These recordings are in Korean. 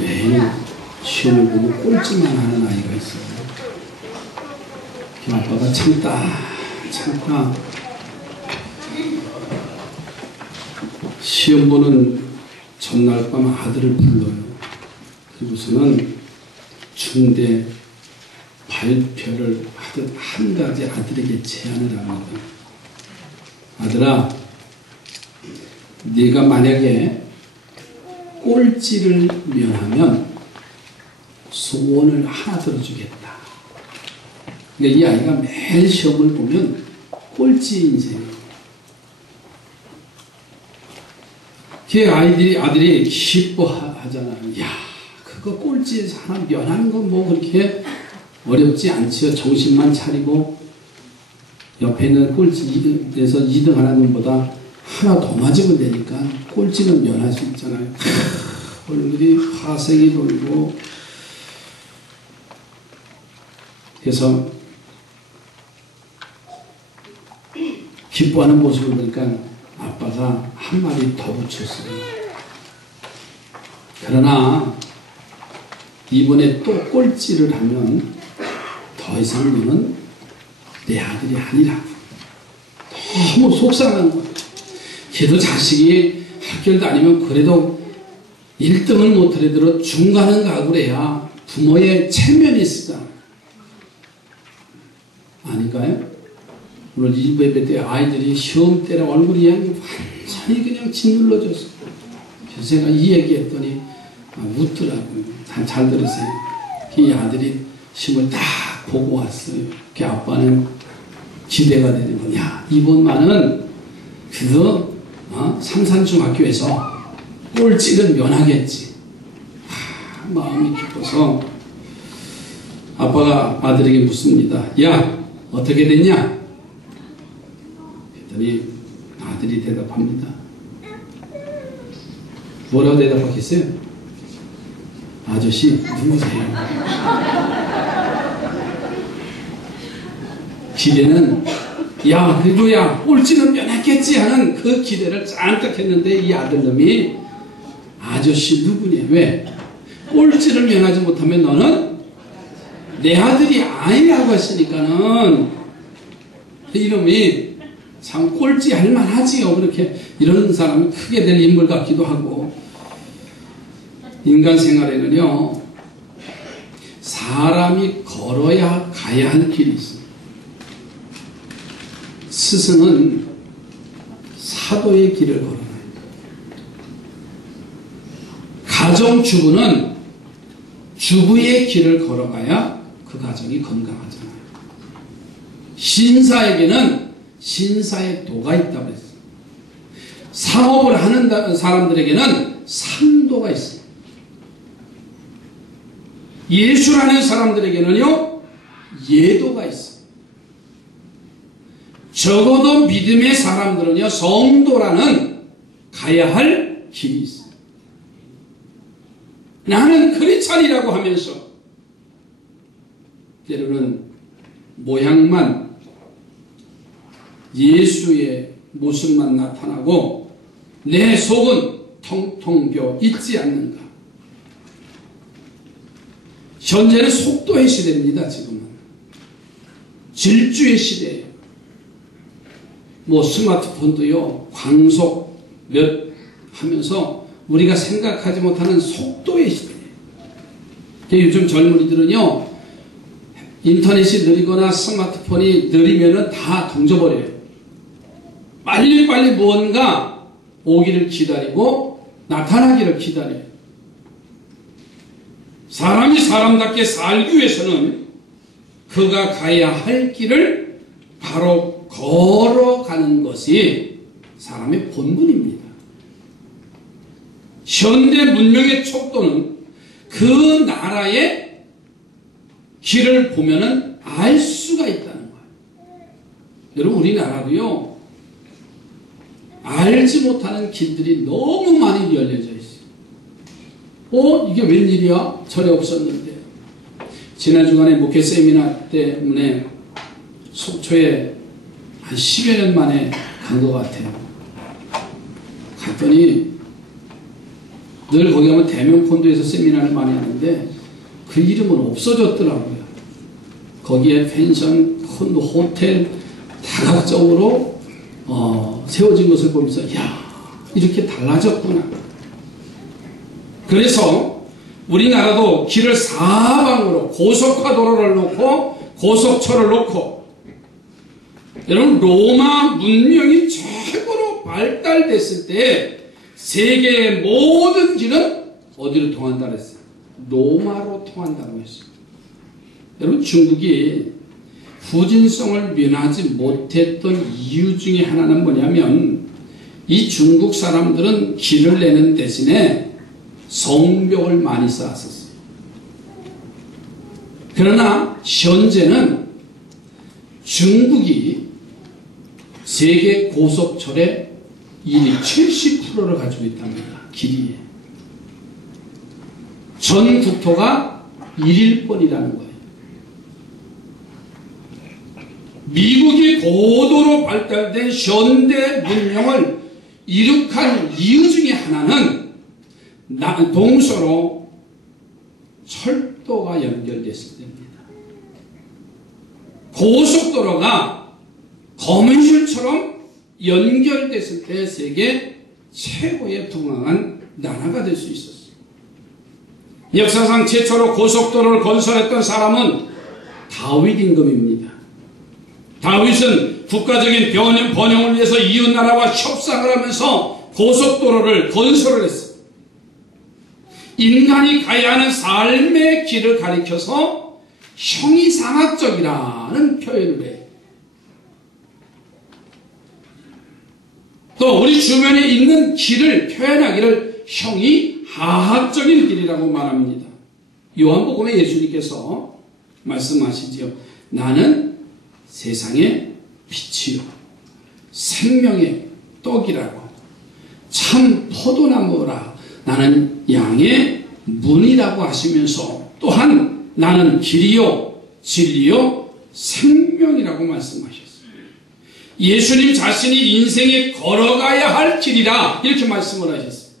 매일 시험을 보고 꼴찌만 하는 아이가 있어요. 그 아빠가 참다 시험 보는 전날 밤 아들을 불러요. 그리고서는 중대 발표를 하듯 한 가지 아들에게 제안을 합니다. 아들아, 네가 만약에 꼴찌를 면하면 소원을 하나 들어주겠다. 그러니까 이 아이가 매일 시험을 보면 꼴찌 인생이에요. 그 아들이 기뻐하잖아요. 야, 그거 꼴찌에서 하나 면하는 건 뭐 그렇게 어렵지 않지요. 정신만 차리고 옆에 있는 꼴찌에서 2등 하는 놈보다 하나 더 맞으면 되니까 꼴찌는 면할 수 있잖아요. 얼굴이 화색이 돌고. 그래서 기뻐하는 모습을 보니까 아빠가 한마디 더 붙였어요. 그러나 이번에 또 꼴찌를 하면 더 이상 너는 내 아들이 아니라. 너무 속상한 거예요. 걔도 자식이 학교를 다니면 그래도 1등을 못하더라도 중간은 가고 그래야 부모의 체면이 있어. 아닌가요? 오늘 예배 때 아이들이 시험 때는 얼굴이 완전히 그냥 짓눌러졌어요. 그래서 제가 이 얘기했더니 웃더라고요. 잘 들으세요. 이 아들이 시험을 딱 보고 왔어요. 그 아빠는 기대가 되는 거냐. 이번만은 그래서 삼산중학교에서 꼴찌는 면하겠지. 마음이 기뻐서 아빠가 아들에게 묻습니다. 야, 어떻게 됐냐? 그랬더니 아들이 대답합니다. 뭐라고 대답하겠어요? 아저씨 누구세요? 기대는 야, 그래도 야, 꼴찌는 면했겠지 하는 그 기대를 잔뜩 했는데 이 아들놈이 아저씨 누구냐? 왜? 꼴찌를 면하지 못하면 너는 내 아들이 아니라고 했으니까는 이놈이 참 꼴찌 할 만하지요. 그렇게 이런 사람이 크게 될 인물 같기도 하고. 인간 생활에는요, 사람이 걸어야 가야 할 길이 있어요. 스승은 사도의 길을 걸어가요. 가정주부는 주부의 길을 걸어가야 그 가정이 건강하잖아요. 신사에게는 신사의 도가 있다고 했어요. 사업을 하는 사람들에게는 상도가 있어요. 예술하는 사람들에게는요, 예도가 있어요. 적어도 믿음의 사람들은요, 성도라는 가야 할 길이 있어요. 나는 크리스찬이라고 하면서 때로는 모양만, 예수의 모습만 나타나고 내 속은 텅텅 비어 있지 않는가. 현재는 속도의 시대입니다. 지금은 질주의 시대예요. 뭐 스마트폰도요, 광속 몇 하면서 우리가 생각하지 못하는 속도의 시대예요. 요즘 젊은이들은요, 인터넷이 느리거나 스마트폰이 느리면은 다 던져버려요. 빨리빨리 무언가 오기를 기다리고 나타나기를 기다려요. 사람이 사람답게 살기 위해서는 그가 가야 할 길을 바로 걸어가는 것이 사람의 본분입니다. 현대 문명의 척도는 그 나라의 길을 보면은 알 수가 있다는 거예요. 여러분, 우리나라도요, 알지 못하는 길들이 너무 많이 열려져 있어요. 이게 웬일이야? 전에 없었는데. 지난 주간에 목회 세미나 때문에 속초에 한 10여 년 만에 간 것 같아요. 갔더니 늘 거기 가면 대명콘도에서 세미나를 많이 하는데 그 이름은 없어졌더라고요. 거기에 펜션, 호텔 다각적으로 세워진 것을 보면서 야, 이렇게 달라졌구나. 그래서 우리나라도 길을 사방으로 고속화도로를 놓고 고속철을 놓고, 여러분 로마 문명이 최고로 발달됐을 때 세계의 모든 길은 어디로 통한다 그랬어요? 로마로 통한다고 했어요. 여러분 중국이 후진성을 면하지 못했던 이유 중에 하나는 뭐냐면, 이 중국 사람들은 길을 내는 대신에 성벽을 많이 쌓았었어요. 그러나 현재는 중국이 세계 고속철의 70%를 가지고 있답니다. 길이에. 전 국토가 1일권이라는 거예요. 미국이 고도로 발달된 현대 문명을 이룩한 이유 중에 하나는 동서로 철도가 연결됐을 때입니다. 고속도로가 거문줄처럼 연결됐을 때 세계 최고의 부강한 나라가 될 수 있었어요. 역사상 최초로 고속도로를 건설했던 사람은 다윗 임금입니다. 다윗은 국가적인 번영을 위해서 이웃나라와 협상을 하면서 고속도로를 건설을 했습니다. 인간이 가야 하는 삶의 길을 가리켜서 형이상학적이라는 표현을 해요. 또 우리 주변에 있는 길을 표현하기를 형이하학적인 길이라고 말합니다. 요한복음에 예수님께서 말씀하시지요. 나는 세상의 빛이요 생명의 떡이라고, 참 포도나무라, 나는 양의 문이라고 하시면서 또한 나는 길이요 진리요 생명이라고 말씀하셨어요. 예수님 자신이 인생에 걸어가야 할 길이라 이렇게 말씀을 하셨어요.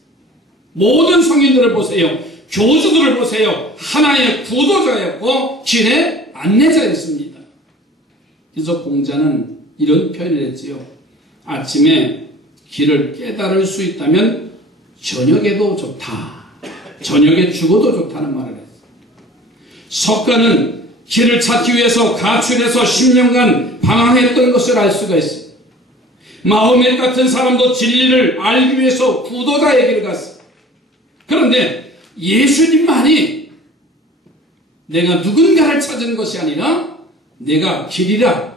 모든 성인들을 보세요. 교주들을 보세요. 하나의 구도자였고 길의 안내자였습니다. 그래서 공자는 이런 표현을 했지요. 아침에 길을 깨달을 수 있다면 저녁에도 좋다. 저녁에 죽어도 좋다는 말을 했어요. 석가는 길을 찾기 위해서 가출해서 10년간 방황했던 것을 알 수가 있어요. 마호멧 같은 사람도 진리를 알기 위해서 구도자의 길을 갔어요. 그런데 예수님만이 내가 누군가를 찾은 것이 아니라 내가 길이라,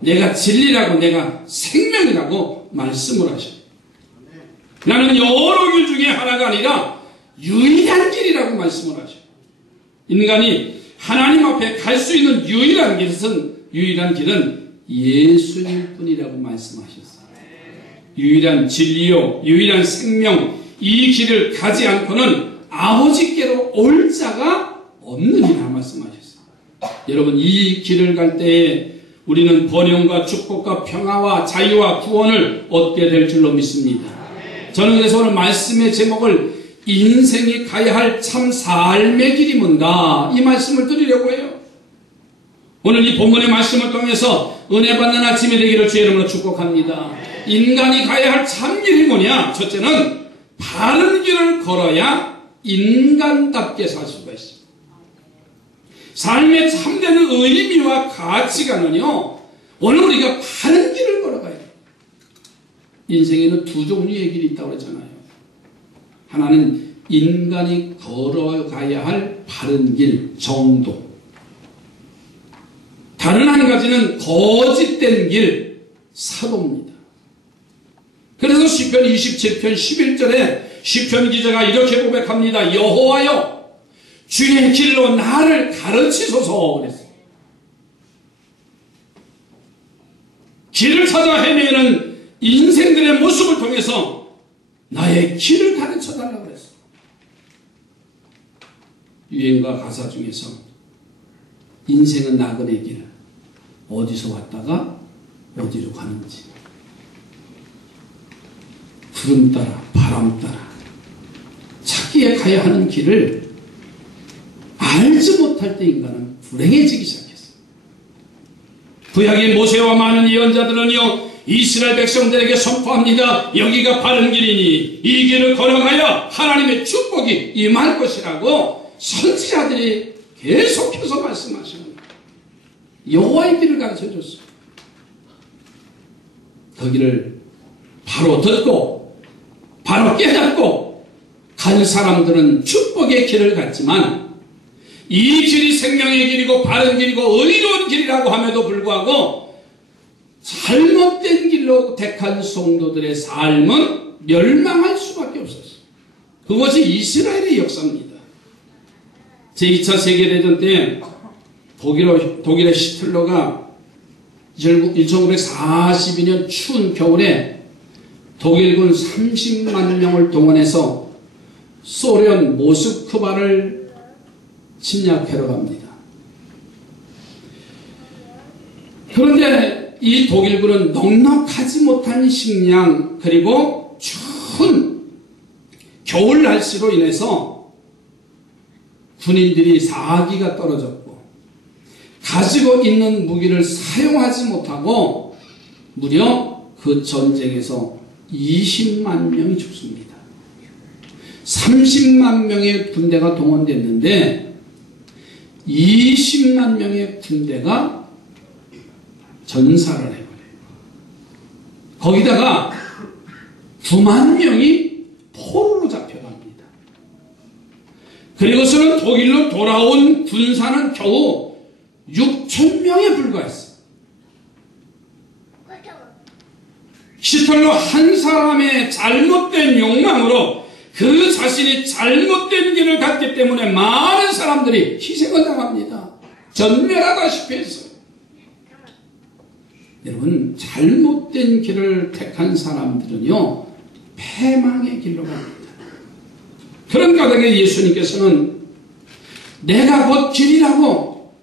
내가 진리라고, 내가 생명이라고 말씀을 하셔요. 나는 여러 길 중에 하나가 아니라 유일한 길이라고 말씀을 하셔요. 인간이 하나님 앞에 갈 수 있는 유일한 길은 예수님 뿐이라고 말씀하셨어요. 유일한 진리요 유일한 생명, 이 길을 가지 않고는 아버지께로 올 자가 없느니라 말씀하셨어요. 여러분, 이 길을 갈 때에 우리는 번영과 축복과 평화와 자유와 구원을 얻게 될 줄로 믿습니다. 저는 그래서 오늘 말씀의 제목을 인생이 가야 할 참 삶의 길이 뭔가, 이 말씀을 드리려고 해요. 오늘 이 본문의 말씀을 통해서 은혜 받는 아침이 되기를 주의 이름으로 축복합니다. 인간이 가야 할 참 길이 뭐냐? 첫째는 바른 길을 걸어야 인간답게 살 수가 있습니다. 삶의 참된 의미와 가치관은요, 오늘 우리가 바른 길을 걸어가야 돼요. 인생에는 두 종류의 길이 있다고 그랬잖아요. 하나는 인간이 걸어가야 할 바른 길, 정도. 다른 한 가지는 거짓된 길, 사도입니다. 그래서 시편 27편 11절에 시편 기자가 이렇게 고백합니다. 여호와여, 주의 길로 나를 가르치소서 그랬어요. 길을 찾아 헤매는 인생들의 모습을 통해서 나의 길을 가르쳐달라고 그랬어요. 유행가 가사 중에서 인생은 나그네 길, 어디서 왔다가 어디로 가는지, 구름 따라 바람 따라 하나님께 가야 하는 길을 알지 못할 때 인간은 불행해지기 시작했어요. 구약의 모세와 많은 예언자들은요, 이스라엘 백성들에게 선포합니다. 여기가 바른 길이니 이 길을 걸어가야 하나님의 축복이 임할 것이라고 선지자들이 계속해서 말씀하시는 거예요. 여호와의 길을 가르쳐줬어요. 그 길을 바로 듣고 바로 깨닫고 간 사람들은 축복의 길을 갔지만, 이 길이 생명의 길이고 바른 길이고 의로운 길이라고 함에도 불구하고 잘못된 길로 택한 성도들의 삶은 멸망할 수밖에 없었어요. 그것이 이스라엘의 역사입니다. 제2차 세계대전 때 독일의 히틀러가 1942년 추운 겨울에 독일군 30만 명을 동원해서 소련 모스크바를 침략하러 갑니다. 그런데 이 독일군은 넉넉하지 못한 식량 그리고 추운 겨울 날씨로 인해서 군인들이 사기가 떨어졌고 가지고 있는 무기를 사용하지 못하고 무려 그 전쟁에서 20만 명이 죽습니다. 30만 명의 군대가 동원됐는데 20만 명의 군대가 전사를 해버려요. 거기다가 9만 명이 포로로 잡혀갑니다. 그리고서는 독일로 돌아온 군사는 겨우 6천 명에 불과했어요. 히틀러 한 사람의 잘못된 욕망으로 그 자신이 잘못된 길을 갔기 때문에 많은 사람들이 희생을 당합니다. 전멸하다시피 했어요. 여러분, 잘못된 길을 택한 사람들은요, 패망의 길로 갑니다. 그런 가운데 예수님께서는 내가 곧 길이라고,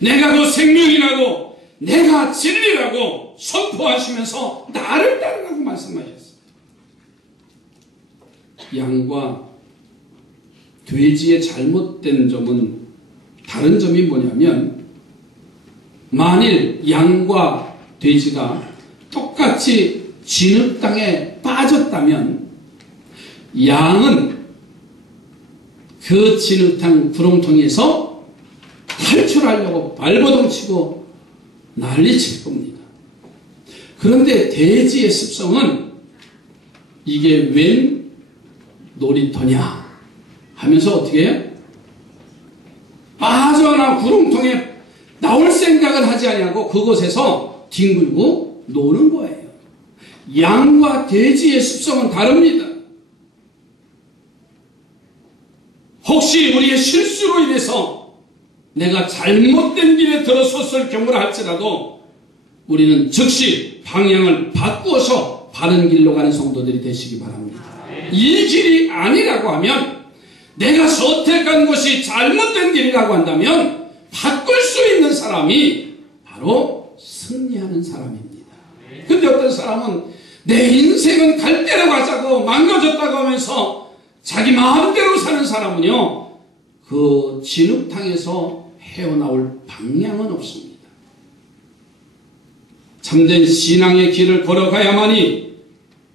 내가 곧 생명이라고, 내가 진리라고 선포하시면서 나를 따르라고 말씀하셨어요. 양과 돼지의 잘못된 점은, 다른 점이 뭐냐면, 만일 양과 돼지가 똑같이 진흙탕에 빠졌다면 양은 그 진흙탕 구렁텅이에서 탈출하려고 발버둥치고 난리칠 겁니다. 그런데 돼지의 습성은 이게 웬 놀이터냐 하면서 어떻게 해요? 빠져나 구렁텅에 나올 생각을 하지 아니하고 그곳에서 뒹굴고 노는 거예요. 양과 돼지의 습성은 다릅니다. 혹시 우리의 실수로 인해서 내가 잘못된 길에 들어섰을 경우라 할지라도 우리는 즉시 방향을 바꾸어서 바른 길로 가는 성도들이 되시기 바랍니다. 이 길이 아니라고 하면, 내가 선택한 것이 잘못된 길이라고 한다면 바꿀 수 있는 사람이 바로 승리하는 사람입니다. 근데 어떤 사람은 내 인생은 갈 대로 가자고 망가졌다고 하면서 자기 마음대로 사는 사람은요, 그 진흙탕에서 헤어나올 방향은 없습니다. 참된 신앙의 길을 걸어가야만이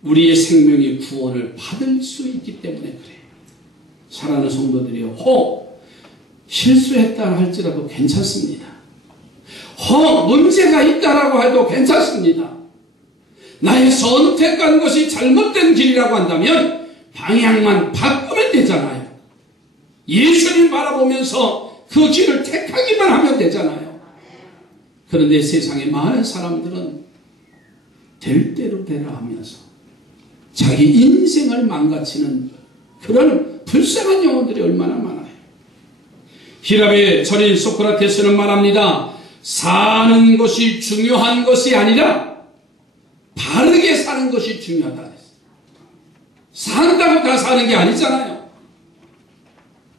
우리의 생명의 구원을 받을 수 있기 때문에 그래요. 사랑하는 성도들이요, 실수했다 할지라도 괜찮습니다. 문제가 있다라고 해도 괜찮습니다. 나의 선택한 것이 잘못된 길이라고 한다면 방향만 바꾸면 되잖아요. 예수님 바라보면서 그 길을 택하기만 하면 되잖아요. 그런데 세상에 많은 사람들은 될 대로 되라 하면서 자기 인생을 망가치는 그런 불쌍한 영혼들이 얼마나 많아요. 히랍의 절인 소크라테스는 말합니다. 사는 것이 중요한 것이 아니라 바르게 사는 것이 중요하다 그랬어요. 산다고 다 사는 게 아니잖아요.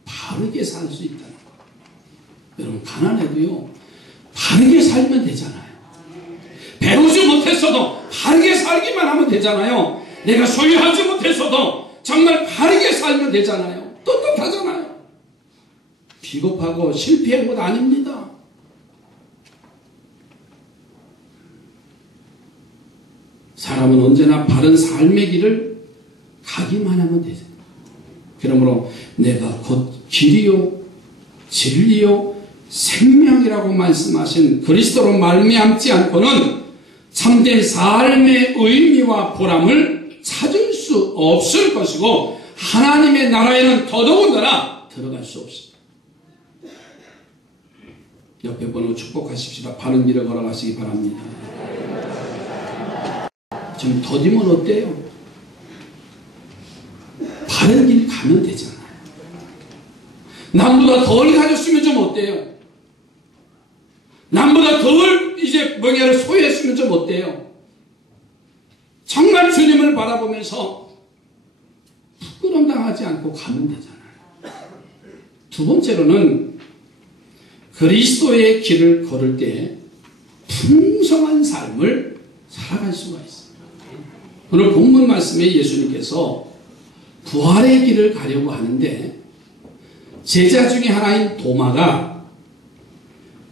바르게 살 수 있다는 거. 여러분, 가난해도요, 바르게 살면 되잖아요. 배우지 못했어도 바르게 살기만 하면 되잖아요. 내가 소유하지 못했어도 정말 바르게 살면 되잖아요. 또 비겁하고 실패한 것 아닙니다. 사람은 언제나 바른 삶의 길을 가기만 하면 되죠. 그러므로 내가 곧 길이요 진리요 생명이라고 말씀하신 그리스도로 말미암지 않고는 참된 삶의 의미와 보람을 찾을 수 없을 것이고 하나님의 나라에는 더더군다나 들어갈 수 없습니다. 옆에 분을 축복하십시다. 바른 길을 걸어가시기 바랍니다. 좀 더디면 어때요? 바른 길 가면 되잖아요. 남보다 덜 가졌으면 좀 어때요? 남보다 덜 이제 뭔가를 소유했으면 좀 어때요? 정말 주님을 바라보면서 부끄럼 당하지 않고 가면 되잖아요. 두 번째로는 그리스도의 길을 걸을 때 풍성한 삶을 살아갈 수가 있어요. 오늘 본문 말씀에 예수님께서 부활의 길을 가려고 하는데 제자 중에 하나인 도마가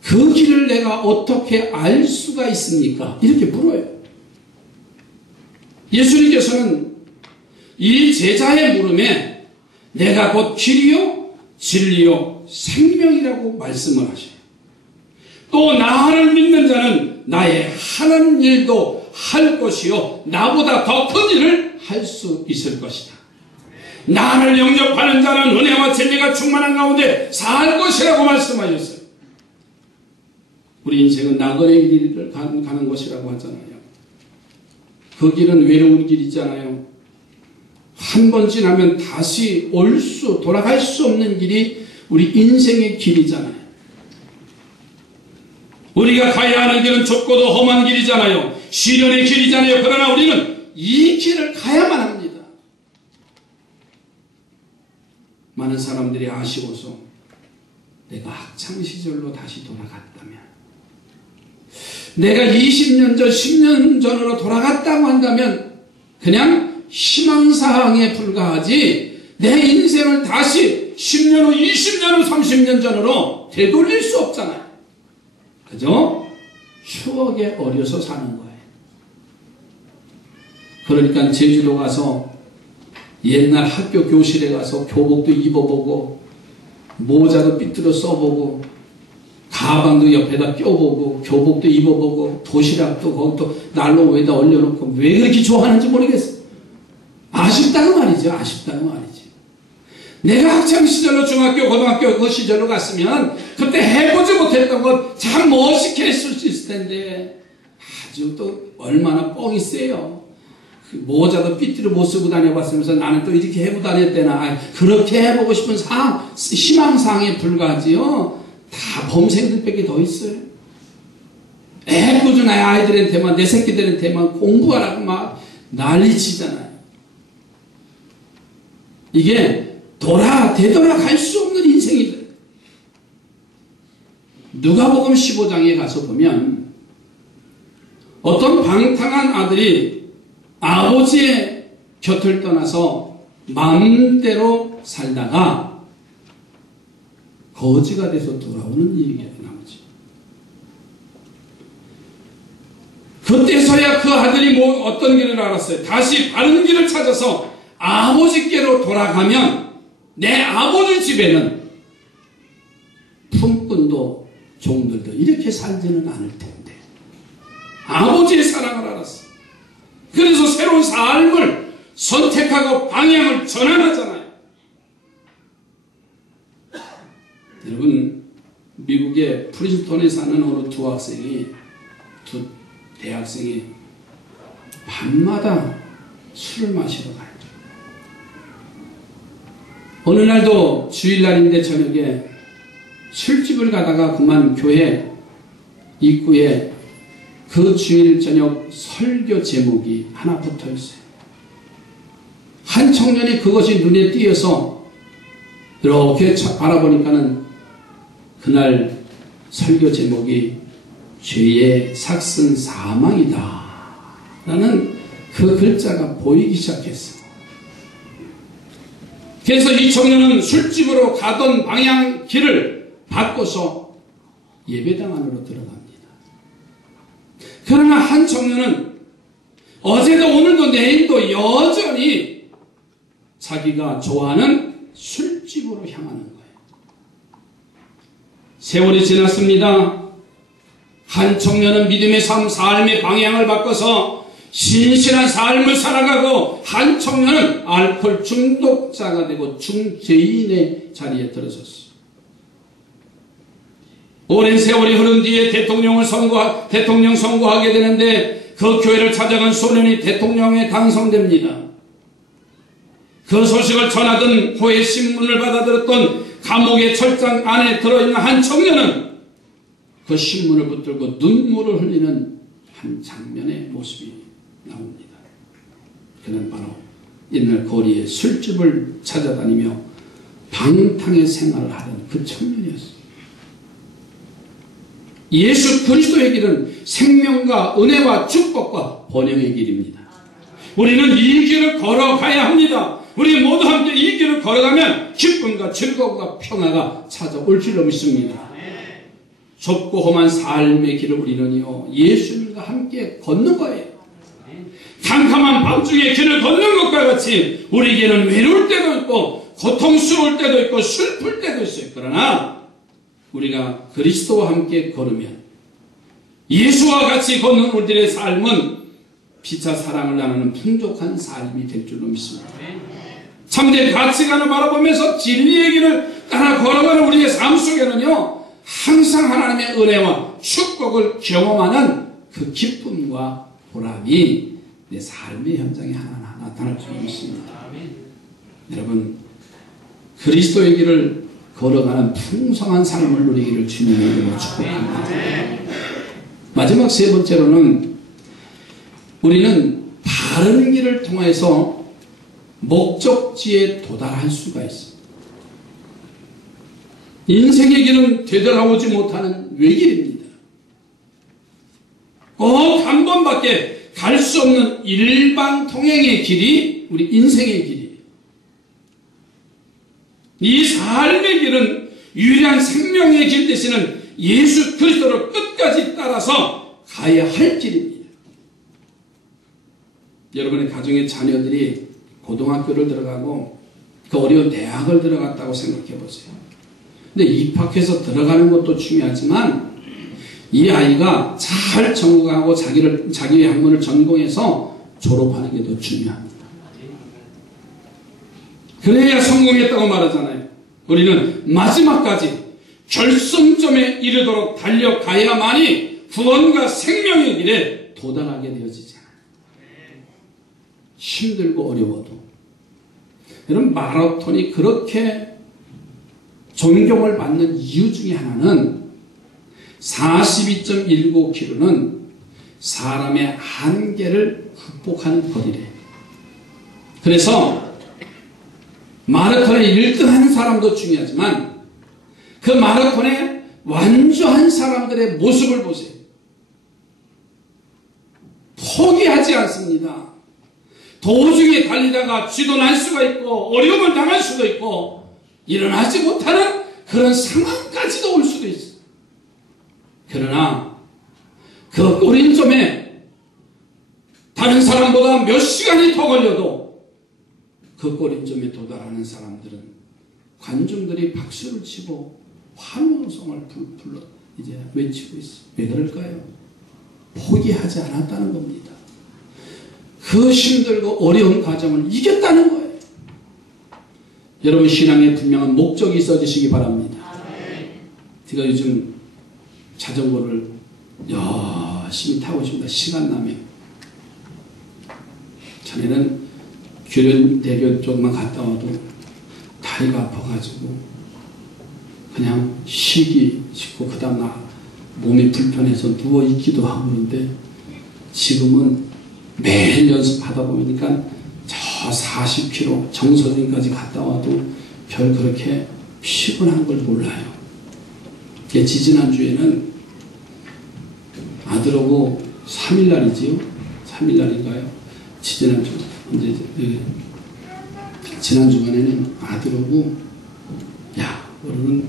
그 길을 내가 어떻게 알 수가 있습니까? 이렇게 물어요. 예수님께서는 이 제자의 물음에 내가 곧 길이요 진리요 생명이라고 말씀을 하셔요. 또 나를 믿는 자는 나의 하는 일도 할 것이요 나보다 더 큰 일을 할 수 있을 것이다. 나를 영접하는 자는 은혜와 진리가 충만한 가운데 살 것이라고 말씀하셨어요. 우리 인생은 나그네 길을 가는 것이라고 하잖아요. 그 길은 외로운 길이잖아요. 한 번 지나면 다시 돌아갈 수 없는 길이 우리 인생의 길이잖아요. 우리가 가야 하는 길은 좁고도 험한 길이잖아요. 시련의 길이잖아요. 그러나 우리는 이 길을 가야만 합니다. 많은 사람들이 아쉬워서 내가 학창시절로 다시 돌아갔다면, 내가 20년 전, 10년 전으로 돌아갔다고 한다면 그냥 희망사항에 불과하지 내 인생을 다시 10년 후, 20년 후, 30년 전으로 되돌릴 수 없잖아요. 그죠? 추억에 어려서 사는 거예요. 그러니까 제주도 가서 옛날 학교 교실에 가서 교복도 입어보고 모자도 삐뚤어 써보고 가방도 옆에다 껴보고 교복도 입어보고 도시락도 거기 또 난로 위에다 올려놓고 왜 그렇게 좋아하는지 모르겠어요. 아쉽다고 말이죠. 아쉽다고 말이죠. 내가 학창시절로 중학교 고등학교 그 시절로 갔으면 그때 해보지 못했던 것 참 멋있게 했을 수 있을 텐데 아주 또 얼마나 뻥이 세요. 모자도 삐뚤어 못 쓰고 다녀봤으면서 나는 또 이렇게 해보고 다녔대나. 그렇게 해보고 싶은 희망사항에 불과하지요. 다 범생들밖에 더 있어요. 꾸준히 아이들한테만, 내 새끼들한테만 공부하라고 막 난리치잖아요. 이게 되돌아갈 수 없는 인생이다. 누가복음 15장에 가서 보면 어떤 방탕한 아들이 아버지의 곁을 떠나서 마음대로 살다가 거지가 돼서 돌아오는 얘기가 나오죠. 그때서야 그 아들이 어떤 길을 알았어요. 다시 바른 길을 찾아서 아버지께로 돌아가면 내 아버지 집에는 품꾼도 종들도 이렇게 살지는 않을 텐데 아버지의 사랑을 알았어요. 그래서 새로운 삶을 선택하고 방향을 전환하잖아요. 여러분, 미국의 프린스턴에 사는 어느 두 대학생이 밤마다 술을 마시러 가요. 어느 날도 주일날인데 저녁에 술집을 가다가 그만 교회 입구에 그 주일 저녁 설교 제목이 하나 붙어 있어요. 한 청년이 그것이 눈에 띄어서 이렇게 바라보니까는 그날 설교 제목이 죄의 삭슨 사망이다 라는 그 글자가 보이기 시작했어요. 그래서 이 청년은 술집으로 가던 방향 길을 바꿔서 예배당 안으로 들어갑니다. 그러나 한 청년은 어제도 오늘도 내일도 여전히 자기가 좋아하는 술집으로 향하는 거예요. 세월이 지났습니다. 한 청년은 믿음의 삶, 삶의 방향을 바꿔서 신실한 삶을 살아가고, 한 청년은 알코올 중독자가 되고 중죄인의 자리에 들어섰어요. 오랜 세월이 흐른 뒤에 대통령 선거하게 되는데, 그 교회를 찾아간 소년이 대통령에 당선됩니다. 그 소식을 전하던 호의 신문을 받아들였던 감옥의 철장 안에 들어있는 한 청년은 그 신문을 붙들고 눈물을 흘리는 한 장면의 모습이 나옵니다. 그는 바로 옛날 거리에 술집을 찾아다니며 방탕의 생활을 하던 그 청년이었습니다. 예수 그리스도의 길은 생명과 은혜와 축복과 번영의 길입니다. 우리는 이 길을 걸어가야 합니다. 우리 모두 함께 이 길을 걸어가면 기쁨과 즐거움과 평화가 찾아올 줄로 믿습니다. 좁고 험한 삶의 길을 우리는요, 예수님과 함께 걷는 거예요. 캄캄한 밤중에 길을 걷는 것과 같이 우리에게는 외로울 때도 있고 고통스러울 때도 있고 슬플 때도 있어요. 그러나 우리가 그리스도와 함께 걸으면, 예수와 같이 걷는 우리들의 삶은 피차 사랑을 나누는 풍족한 삶이 될 줄로 믿습니다. 참된 가치관을 바라보면서 진리의 길을 따라 걸어가는 우리의 삶 속에는요, 항상 하나님의 은혜와 축복을 경험하는 그 기쁨과 보람이 내 삶의 현장에 하나하나 나타날 줄 믿습니다. 여러분, 그리스도의 길을 걸어가는 풍성한 삶을 누리기를 주님의 이름으로 축복합니다. 마지막 세 번째로는 우리는 바른 길을 통해서 목적지에 도달할 수가 있습니다. 인생의 길은 되돌아오지 못하는 외길입니다. 꼭 한 번밖에 갈 수 없는 일반 통행의 길이 우리 인생의 길이에요. 이 삶의 길은 유일한 생명의 길 되시는 예수 그리스도를 끝까지 따라서 가야 할 길입니다. 여러분의 가정의 자녀들이 고등학교를 들어가고 그 어려운 대학을 들어갔다고 생각해 보세요. 근데 입학해서 들어가는 것도 중요하지만 이 아이가 잘 전공하고 자기의 학문을 전공해서 졸업하는 게 더 중요합니다. 그래야 성공했다고 말하잖아요. 우리는 마지막까지 결승점에 이르도록 달려가야만이 구원과 생명의 길에 도달하게 되어지잖아요. 힘들고 어려워도. 여러분, 마라톤이 그렇게 존경을 받는 이유 중에 하나는 42.19km는 사람의 한계를 극복하는 거리래요. 그래서 마라톤에 1등하는 사람도 중요하지만 그 마라톤에 완주한 사람들의 모습을 보세요. 포기하지 않습니다. 도중에 달리다가 쥐도 날 수가 있고 어려움을 당할 수도 있고 일어나지 못하는 그런 상황까지도 올 수도 있어요. 그러나 그 꼬린점에 다른 사람보다 몇 시간이 더 걸려도 그 꼬린점에 도달하는 사람들은 관중들이 박수를 치고 환호성을 불러 이제 외치고 있어요. 왜 그럴까요? 포기하지 않았다는 겁니다. 그 힘들고 어려운 과정을 이겼다는 거예요. 여러분, 신앙에 분명한 목적이 있어지시기 바랍니다. 제가 요즘 자전거를 열심히 타고 있습니다. 시간 나면. 전에는 교련대교 쪽만 갔다 와도 다리가 아파가지고 그냥 쉬기 싶고 그 다음 날 몸이 불편해서 누워있기도 하고 그런데 지금은 매일 연습하다 보니까 저 40km 정서진까지 갔다 와도 별 그렇게 피곤한 걸 몰라요. 지지난주에는 아들하고 3일날이지요? 3일날인가요? 지지난주 언제 지난 주간에는 아들하고 야 우리는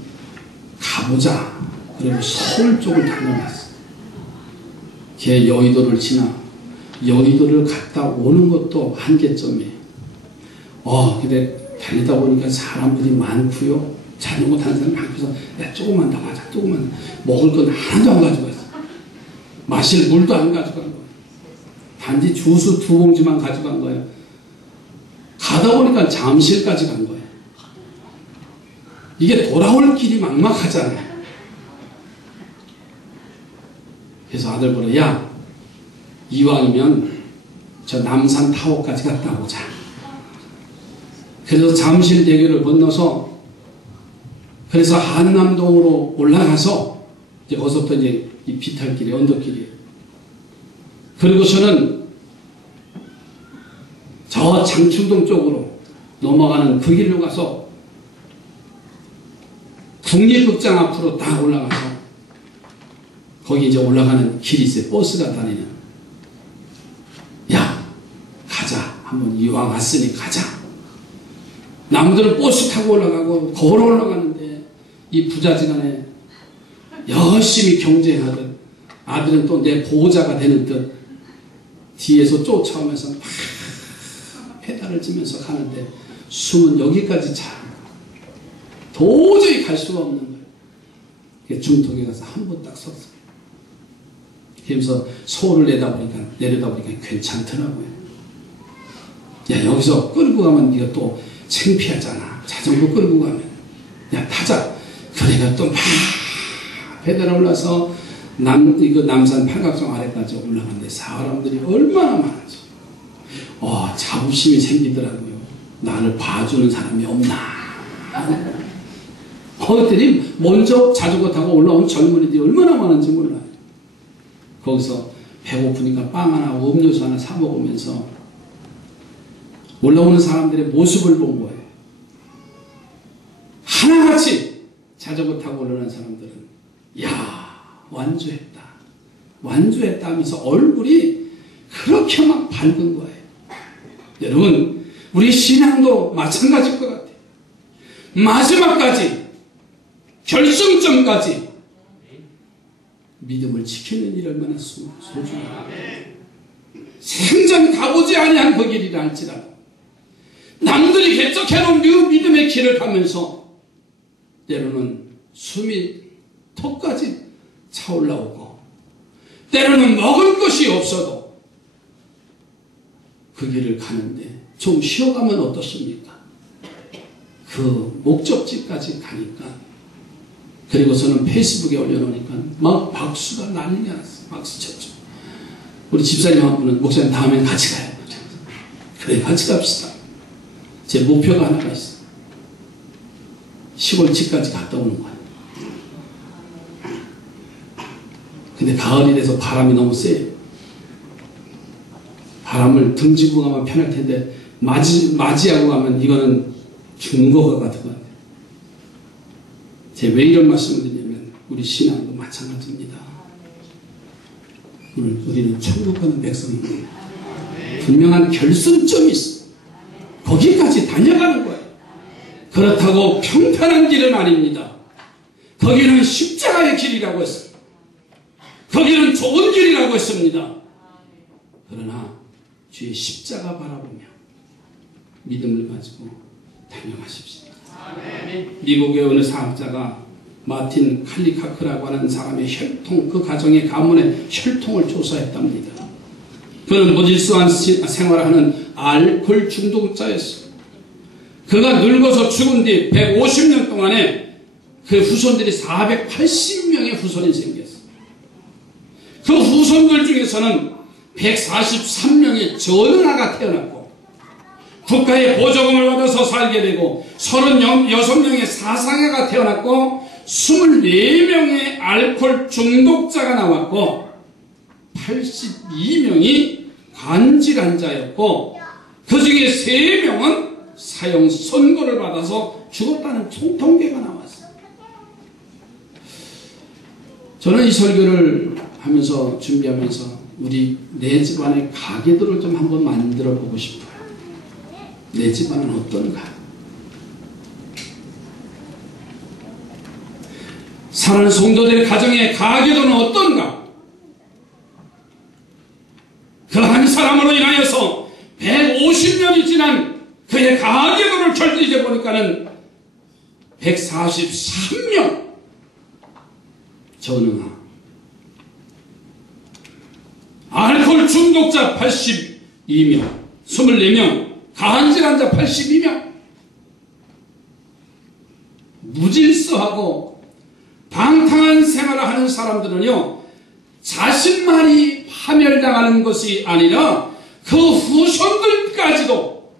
가보자. 그리고 서울 쪽을 다녀왔어. 걔 여의도를 지나 여의도를 갔다 오는 것도 한계점이에요. 근데 달리다 보니까 사람들이 많고요. 자전거 타는 사람이 많고서 야 조금만 더 가자. 조금만 먹을 건 하나도 안 가져갔어. 마실 물도 안 가져간 거예요. 단지 주스 2봉지만 가져간 거예요. 가다 보니까 잠실까지 간 거예요. 이게 돌아올 길이 막막하잖아요. 그래서 아들 보러 야 이왕이면 저 남산 타워까지 갔다 오자. 그래서 잠실대교를 건너서 그래서 한남동으로 올라가서 이제 거기서부터 이제 이 비탈길이 언덕길이에요. 그리고서는 저 장충동 쪽으로 넘어가는 그 길로 가서 국립극장 앞으로 딱 올라가서 거기 이제 올라가는 길이 있어요. 버스가 다니는. 야 가자. 한번 이왕 왔으니 가자. 남들은 버스 타고 올라가고 걸어 올라가는데 이 부자지간에 열심히 경쟁하듯 아들은 또 내 보호자가 되는 듯 뒤에서 쫓아오면서 막 페달을 치면서 가는데 숨은 여기까지 차. 도저히 갈 수가 없는 거예요. 중턱에 가서 한 번 딱 섰어요. 그러면서 서울을 내려다 보니까 괜찮더라고요. 야 여기서 끌고 가면 네가 또 창피하잖아. 자전거 끌고 가면. 야 타자. 그러니까 또 막 페달을 올라서 남산 팔각정 아래까지 올라갔는데 사람들이 얼마나 많았죠. 자부심이 생기더라고요. 나를 봐주는 사람이 없나. 그랬더니 먼저 자전거 타고 올라온 젊은이들이 얼마나 많은지 몰라요. 거기서 배고프니까 빵 하나 음료수 하나 사 먹으면서 올라오는 사람들의 모습을 본 거예요. 하나같이 자전거 타고 올라오는 사람들은 야 완주했다. 완주했다 하면서 얼굴이 그렇게 막 밝은 거예요. 여러분 우리 신앙도 마찬가지일 것 같아요. 마지막까지 결승점까지 믿음을 지키는 일 얼마나 소중해요. 생전 가보지 아니한 그 길이라 할지라도 남들이 개척해놓은 그 믿음의 길을 가면서 때로는 숨이 턱까지 차올라오고 때로는 먹을 것이 없어도 그 길을 가는데 좀 쉬어가면 어떻습니까? 그 목적지까지 가니까 그리고서는 페이스북에 올려놓으니까 막 박수가 난리가 났어요. 박수 쳤죠. 우리 집사님 한 분은 목사님 다음엔 같이 가요. 그래 같이 갑시다. 제 목표가 하나가 있어요. 시골집까지 갔다 오는 거예요. 근데 가을이 돼서 바람이 너무 세요. 바람을 등지고 가면 편할 텐데 맞이하고 가면 이거는 죽는 것 같은 것 같아요. 제가 왜 이런 말씀을 드리냐면 우리 신앙도 마찬가지입니다. 우리는 천국 가는 백성입니다. 분명한 결승점이 있어. 거기까지 달려가는 거예요. 그렇다고 평탄한 길은 아닙니다. 거기는 십자가의 길이라고 했어요. 거기는 좋은 길이라고 했습니다. 그러나 주의 십자가 바라보며 믿음을 가지고 달려가십시오. 미국의 어느 사학자가 마틴 칼리카크라고 하는 사람의 혈통, 그 가정의 가문의 혈통을 조사했답니다. 그는 무질서한 생활을 하는 알코올 중독자였어요. 그가 늙어서 죽은 뒤 150년 동안에 그 후손들이 480명의 후손이 생겼어요. 그 후손들 중에서는 143명의 전은아가 태어났고 국가의 보조금을 받아서 살게 되고 36명의 사상아가 태어났고 24명의 알코올 중독자가 나왔고 82명이 관질환자였고 그 중에 3명은 사형 선고를 받아서 죽었다는 통계가 나왔어요. 저는 이 설교를 하면서 준비하면서 우리 내 집안의 가게들을 좀 한번 만들어 보고 싶어요. 내 집안은 어떤가? 사랑하는 성도들의 가정의 가계도는 어떤가? 그 한 사람으로 인하여서 150년이 지난 그의 가계도를 결정해 보니까는 143명 전응하, 알코올 중독자 82명, 24명, 가한질환자 82명, 무질서하고 방탕한 생활을 하는 사람들은요, 자신만이 파멸당하는 것이 아니라 그 후손들까지도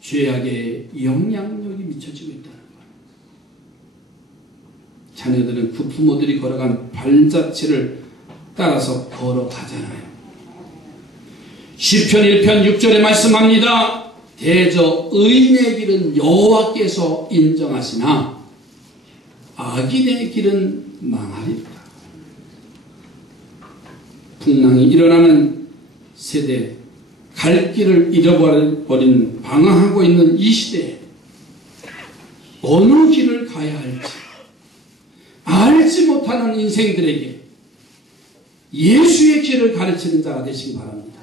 죄악의 영향력이 미쳐지고 있다는 거예요. 자녀들은 그 부모들이 걸어간 발자취를 따라서 걸어가잖아요. 시편 1편 6절에 말씀합니다. 대저 의인의 길은 여호와께서 인정하시나 악인의 길은 망하리라. 풍랑이 일어나는 세대, 갈 길을 잃어버린 방황하고 있는 이 시대에 어느 길을 가야 할지 알지 못하는 인생들에게 예수의 길을 가르치는 자가 되시기 바랍니다.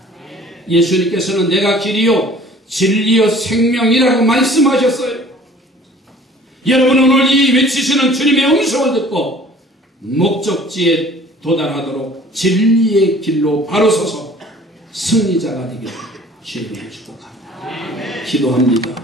예수님께서는 내가 길이요 진리요 생명이라고 말씀하셨어요. 여러분은 오늘 이 외치시는 주님의 음성을 듣고 목적지에 도달하도록 진리의 길로 바로 서서 승리자가 되기를 주의 이름으로 축복합니다. 기도합니다.